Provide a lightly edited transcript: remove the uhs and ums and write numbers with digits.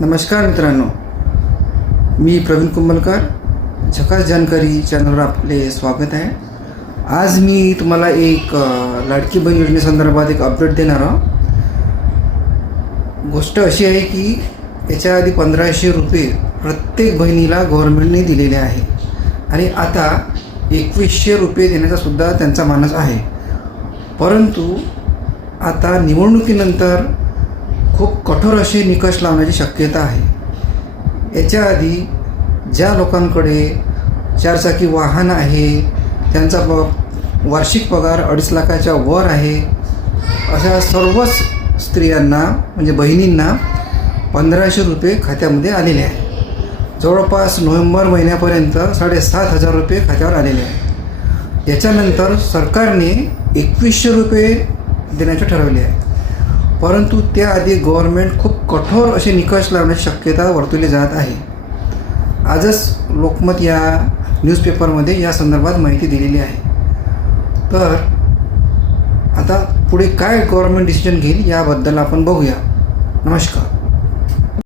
नमस्कार मित्रांनो, मी प्रवीण कुंभलकर. झकास जानकारी चॅनलवर आपले स्वागत आहे. आज मी तुम्हाला एक लाडकी बहीण योजनेसंदर्भात एक अपडेट देणार आहोत. गोष्ट अशी आहे की याच्या आधी 1500 रुपये प्रत्येक बहिणीला गव्हर्नमेंटने दिलेले आहे आणि आता 2100 रुपये देण्याचा सुद्धा त्यांचा मानस आहे. परंतु आता निवडणुकीनंतर खूप कठोर असे निकष लावण्याची शक्यता आहे. याच्या आधी ज्या लोकांकडे 4 चाकी वाहन आहे, त्यांचा वार्षिक पगार 2.5 लाखाच्या वर आहे, अशा सर्वच स्त्रियांना म्हणजे बहिणींना 1500 रुपये खात्यामध्ये आलेले आहे. जवळपास नोव्हेंबर महिन्यापर्यंत 7,500 रुपये खात्यावर आलेले आहे. याच्यानंतर सरकारने 2100 रुपये देण्याचे ठरवले आहे. परंतु त्याआधी गव्हर्नमेंट खूप कठोर असे निकष लावण्याची शक्यता वर्तवली जात आहे. आजच लोकमत या न्यूजपेपरमध्ये या संदर्भात माहिती दिलेली आहे. तर आता पुढे काय गव्हर्नमेंट डिसिजन घेईल याबद्दल आपण बघूया. नमस्कार.